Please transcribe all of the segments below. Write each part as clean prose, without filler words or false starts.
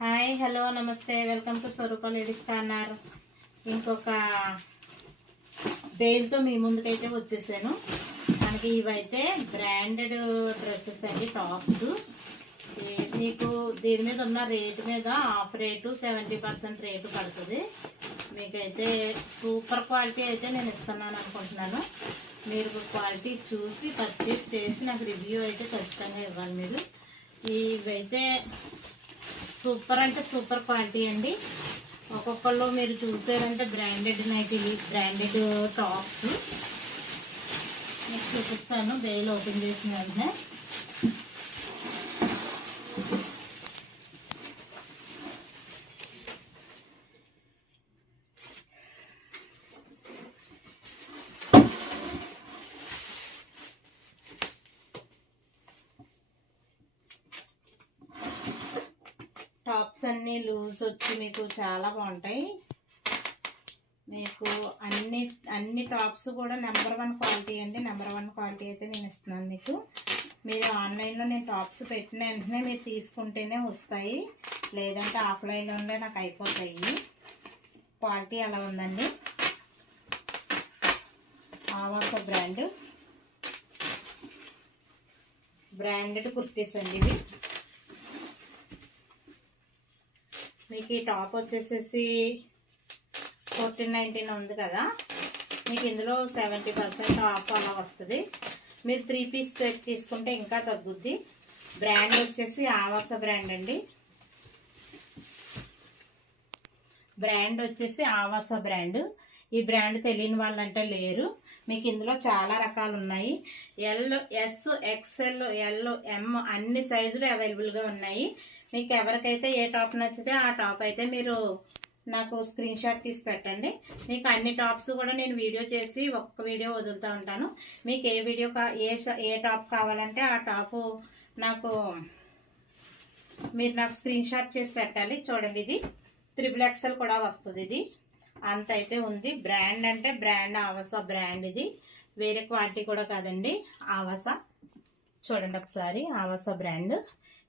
Hi hello నమస్తే welcome to Swaroopa ladies corner. ఇంకొక బేల్తో మీ ముందుకైతే వచ్చేసాను. మనకి ఇవైతే బ్రాండెడ్ డ్రెస్సెస్ అండి, టాప్స్. మీకు దీని మీద ఉన్న రేటు మీద ఆఫ్ రేటు 70% రేటు పడుతుంది. మీకైతే సూపర్ క్వాలిటీ అయితే నేను ఇస్తున్నాను అనుకుంటున్నాను. మీరు క్వాలిటీ చూసి పర్చేస్ చేసి నాకు రివ్యూ అయితే ఖచ్చితంగా ఇవ్వాలి. మీరు ఇవైతే సూపర్ అంటే సూపర్ క్వాలిటీ అండి. ఒక్కొక్కళ్ళు మీరు చూసారంటే బ్రాండెడ్ నైటీలు, బ్రాండెడ్ టాప్స్ మీకు చూపిస్తాను. బేల్ ఓపెన్ చేసిన వెంటనే టాప్స్ అన్నీ లూజ్ వచ్చి మీకు చాలా బాగుంటాయి. మీకు అన్ని టాప్స్ కూడా నెంబర్ 1 క్వాలిటీ అండి. నెంబర్ 1 క్వాలిటీ అయితే నేను ఇస్తున్నాను మీకు. మీరు ఆన్లైన్లో నేను టాప్స్ పెట్టిన వెంటనే మీరు తీసుకుంటేనే వస్తాయి, లేదంటే ఆఫ్లైన్లోనే నాకు అయిపోతాయి. క్వాలిటీ అలా ఉందండి. ఆవాస బ్రాండెడ్ కుర్తీస్ అండి ఇవి. మీకు ఈ టాప్ వచ్చేసేసి 14.99 ఉంది కదా, మీకు ఇందులో 70% ఆఫ్ అలా వస్తుంది. మీరు 3 పీస్ సెట్ తీసుకుంటే ఇంకా తగ్గుద్ది. బ్రాండ్ వచ్చేసి ఆవాస బ్రాండ్ అండి. బ్రాండ్ వచ్చేసి ఆవాస బ్రాండ్. ఈ బ్రాండ్ తెలియని వాళ్ళంటే లేరు. మీకు ఇందులో చాలా రకాలు ఉన్నాయి. ఎల్, ఎస్, ఎక్స్ఎల్, ఎల్, ఎం అన్ని సైజులు అవైలబుల్గా ఉన్నాయి. మీకు ఎవరికైతే ఏ టాప్ నచ్చితే ఆ టాప్ అయితే మీరు నాకు స్క్రీన్ షాట్ తీసి పెట్టండి. మీకు అన్ని టాప్స్ కూడా నేను వీడియో చేసి ఒక్క వీడియో వదులుతూ ఉంటాను. మీకు ఏ వీడియో ఏ టాప్ కావాలంటే ఆ టాపు మీరు నాకు స్క్రీన్ షాట్ చేసి పెట్టాలి. చూడండి, ఇది 3XL కూడా వస్తుంది. ఇది అంత అయితే ఉంది. బ్రాండ్ అంటే బ్రాండ్ ఆవాస బ్రాండ్. ఇది వేరే క్వాలిటీ కూడా కాదండి, ఆవాస. చూడండి ఒకసారి, ఆవాస బ్రాండ్.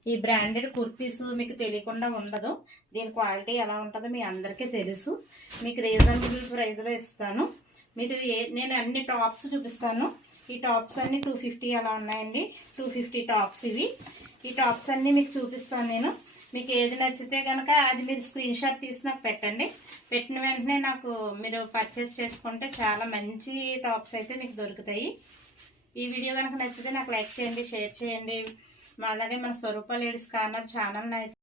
ఈ బ్రాండెడ్ కుర్తీస్ మీకు తెలియకుండా ఉండదు. దీని క్వాలిటీ ఎలా ఉంటుందో మీ అందరికీ తెలుసు. మీకు రీజనబుల్ ప్రైస్లో ఇస్తాను. మీరు నేను అన్ని టాప్స్ చూపిస్తాను. ఈ టాప్స్ అన్ని 250 అలా ఉన్నాయండి. 250 టాప్స్ ఇవి. ఈ టాప్స్ అన్నీ మీకు చూపిస్తాను నేను. మీకు ఏది నచ్చితే కనుక అది మీరు స్క్రీన్ షాట్ తీసి నాకు పెట్టండి. పెట్టిన వెంటనే నాకు మీరు పర్చేస్ చేసుకుంటే చాలా మంచి టాప్స్ అయితే మీకు దొరుకుతాయి. ఈ వీడియో కనుక నచ్చితే నాకు లైక్ చేయండి, షేర్ చేయండి. అలాగే మన స్వరూప లేడీస్ కార్నర్ ఛానల్ని